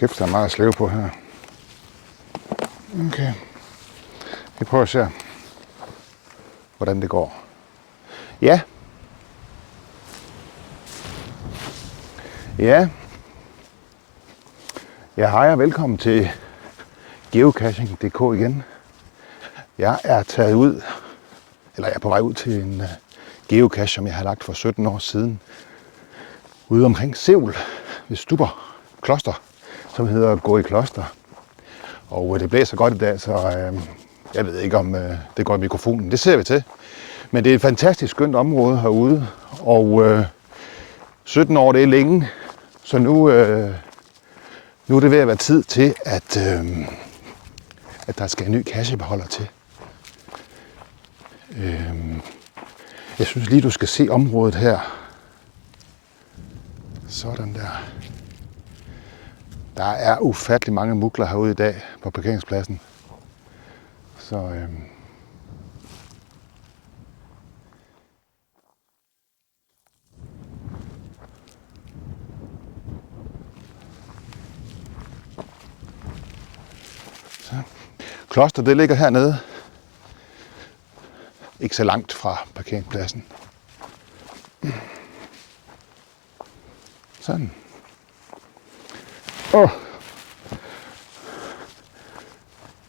Kæft, der er meget at slæve på her. Okay. Vi prøver at se, hvordan det går. Ja. Ja. Ja, hej og velkommen til geocaching.dk igen. Jeg er taget ud, eller jeg er på vej ud til en geocache, som jeg har lagt for 17 år siden. Ude omkring Sevel ved Stubber Kloster, som hedder Gå i Kloster. Og det blæser godt i dag, så jeg ved ikke, om det går i mikrofonen. Det ser vi til. Men det er et fantastisk skønt område herude, og 17 år, det er længe, så nu er det ved at være tid til, at der skal en ny cachebeholder til. Jeg synes lige, du skal se området her. Sådan der. Der er ufattelig mange mugler herude i dag på parkeringspladsen. Så Kloster, det ligger hernede. Ikke så langt fra parkeringspladsen. Sådan.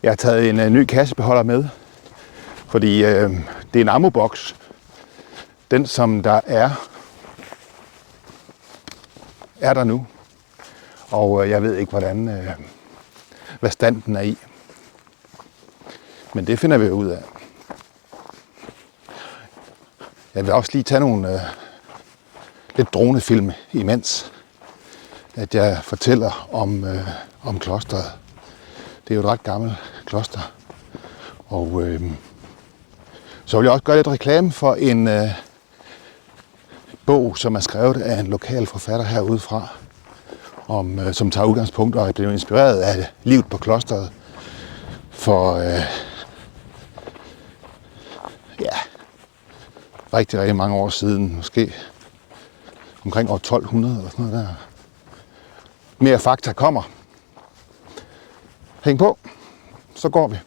Jeg har taget en ny kassebeholder med, fordi det er en ammoboks. Den, som der er der nu. Og jeg ved ikke, hvad stand den er i. Men det finder vi ud af. Jeg vil også lige tage nogle lidt dronefilm imens, at jeg fortæller om klosteret. Det er jo et ret gammelt kloster. Og så vil jeg også gøre lidt reklame for en bog, som er skrevet af en lokal forfatter herudefra, som tager udgangspunkt og er blevet inspireret af livet på klosteret for rigtig mange år siden, måske omkring år 1200 eller sådan noget der. Mere fakta kommer. Hæng på, så går vi.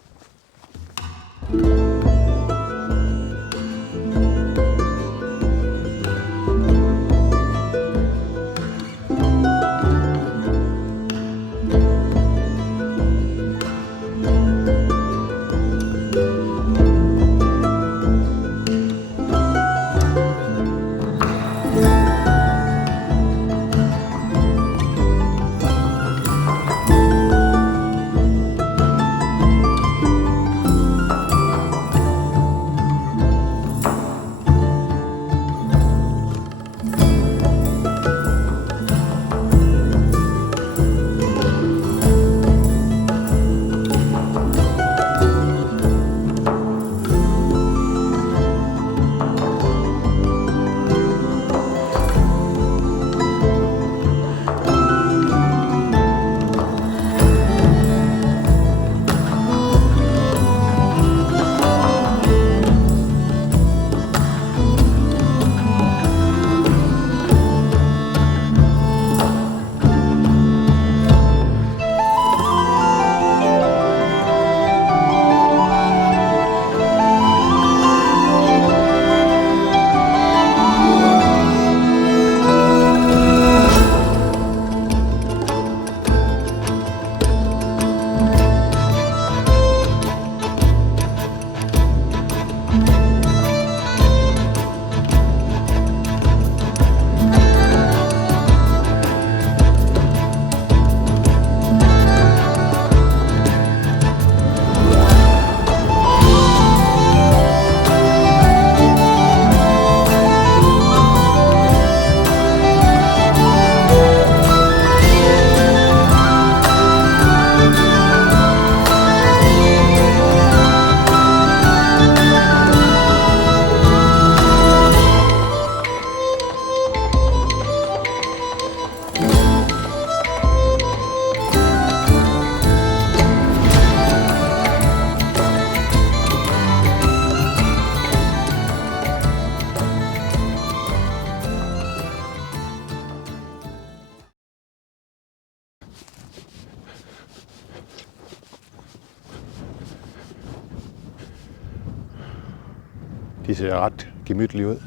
De ser ret gemytlige ud.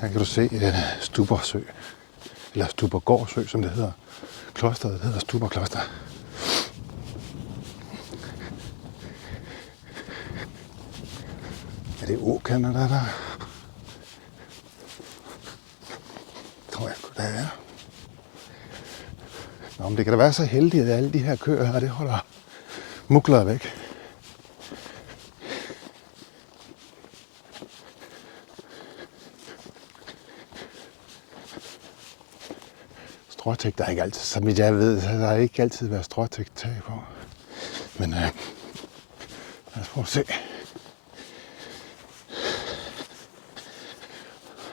Her kan du se Stubersø, eller Stubergårdsø, som det hedder. Klosteret hedder Stuberkloster. Er det åkander, der er der? Tror jeg sgu, der er. Nå, men det kan da være så heldigt, at alle de her køer her, det holder mugler væk. Stråtægt, der er ikke altid, som jeg ved, der har ikke altid været stråtægt tag på. Men lad os prøve at se.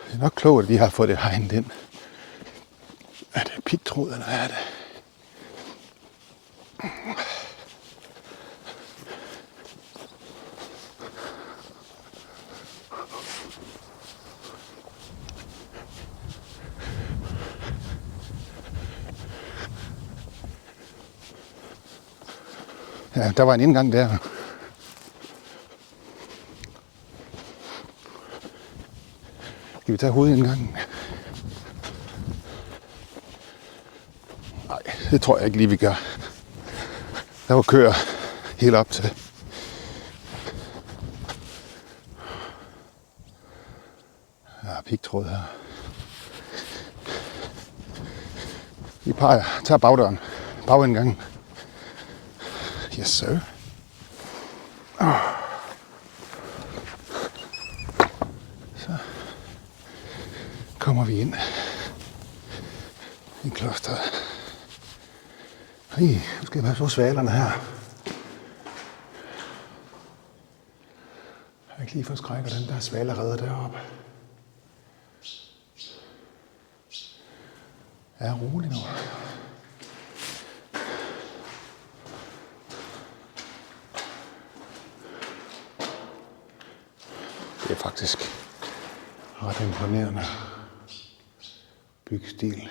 Det er nok klogt, at de har fået det hegnet ind. Er det pigtråd, eller er det? Ja, der var en indgang der. Skal vi tage hovedindgangen? Nej, det tror jeg ikke lige, vi gør. Der var køer helt op til. Ja, pigtråd her. Vi tager bagdøren. Bagindgangen. Yes, sir. Så kommer vi ind i klosteret. Nu skal jeg passe på svalerne her. Jeg har ikke lige fået skræk af den der svalerede deroppe. Ja, rolig nu. Det er faktisk ret imponerende byggestil.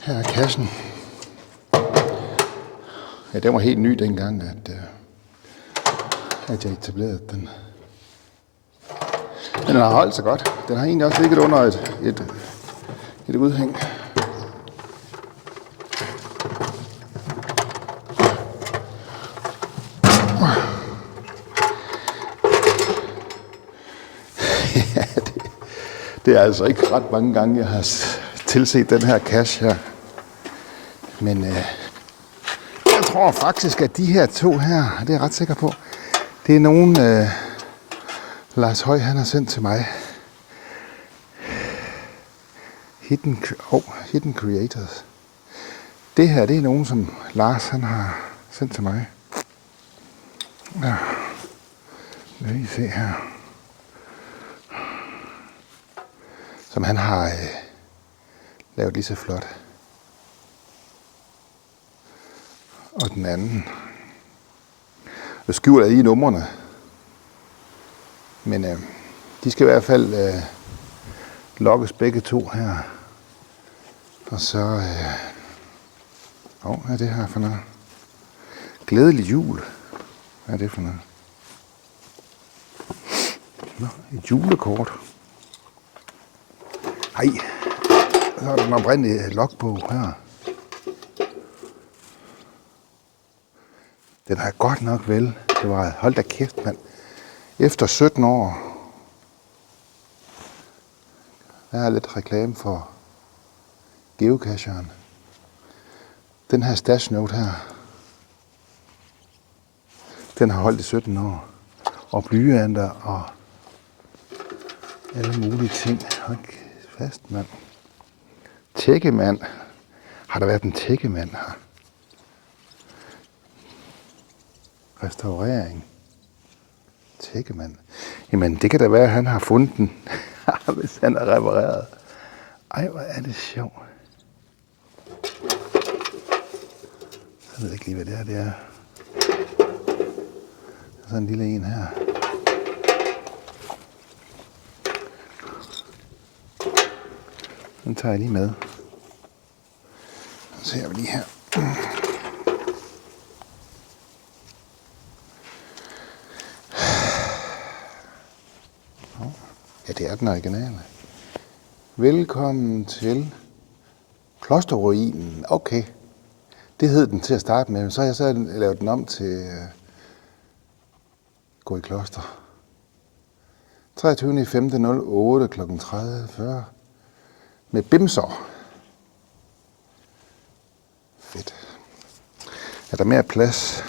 Her er kassen. Ja, den var helt ny dengang, at jeg etablerede den. Den har holdt sig godt. Den har egentlig også ligget under et udhæng. Ja, det er altså ikke ret mange gange, jeg har tilset den her cache her. Men jeg tror faktisk, at de her to her, det er jeg ret sikker på, det er nogen, Lars Høj han har sendt til mig. Hidden Creators. Det her, det er nogen, som Lars han har sendt til mig. Ja. Lad os se her. Som han har lavet lige så flot. Og den anden. Jeg skjuler lige numrene. Men de skal i hvert fald logges begge to her. Og så... hvad er det her for noget? Glædelig jul. Hvad er det for noget? Nå, et julekort. Ej, så er der en oprindelig logbog her. Den har godt nok vel. Det var, hold da kæft, mand. Efter 17 år. Der er lidt reklame for geocacheren. Den her stashnote her. Den har holdt i 17 år. Og blyanter og alle mulige ting. Hold fast, mand. Tækkemand. Har der været en tækkemand her? Restaurering. Tækkemand. Jamen, det kan da være, at han har fundet den, hvis han er repareret. Ej, hvor er det sjovt. Jeg ved ikke lige, hvad det er. Det er sådan en lille en her. Den tager jeg lige med. Så ser vi lige her. Ja, det er den originale. Velkommen til Klosterruinen. Okay. Det hed den til at starte med, så har jeg så lavet den om til gå i kloster. 23.05.08 kl. 30.40 med bimser. Fedt. Er der mere plads?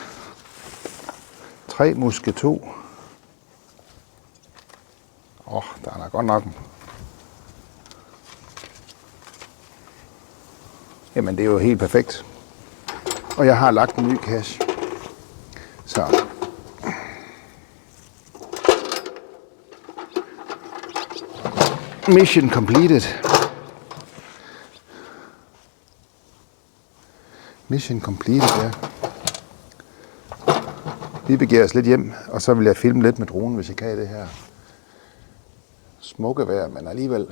3 måske 2. Der er godt nok. Jamen, det er jo helt perfekt. Og jeg har lagt en ny cache. Så. Mission completed. Mission completed, ja. Vi begiver os lidt hjem, og så vil jeg filme lidt med dronen, hvis jeg kan i det her smukke vejr, men alligevel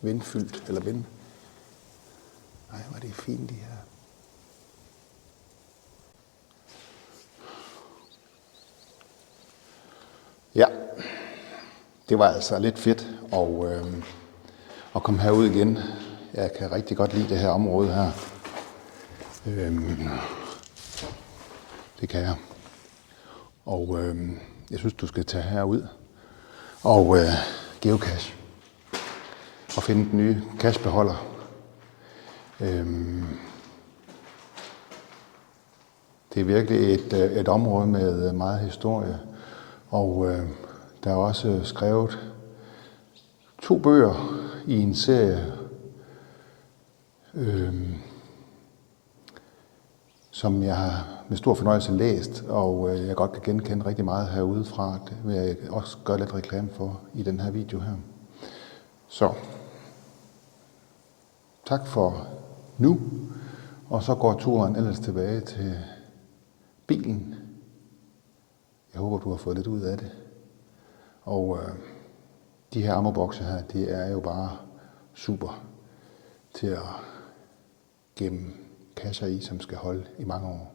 vindfyldt, eller vind. Nej, hvor er det fint, de her. Ja, det var altså lidt fedt at komme herud igen. Jeg kan rigtig godt lide det her område her. Det kan jeg. Og jeg synes, du skal tage herud og geocache og finde den nye cachebeholder. Det er virkelig et område med meget historie, og der er også skrevet 2 bøger i en serie, som jeg har med stor fornøjelse læst, og jeg godt kan genkende rigtig meget herudefra. Det vil jeg også gøre lidt reklame for i den her video her. Så tak for nu, og så går turen ellers tilbage til bilen. Jeg håber, du har fået lidt ud af det. Og de her ammobokse her, de er jo bare super til at gemme kasser i, som skal holde i mange år.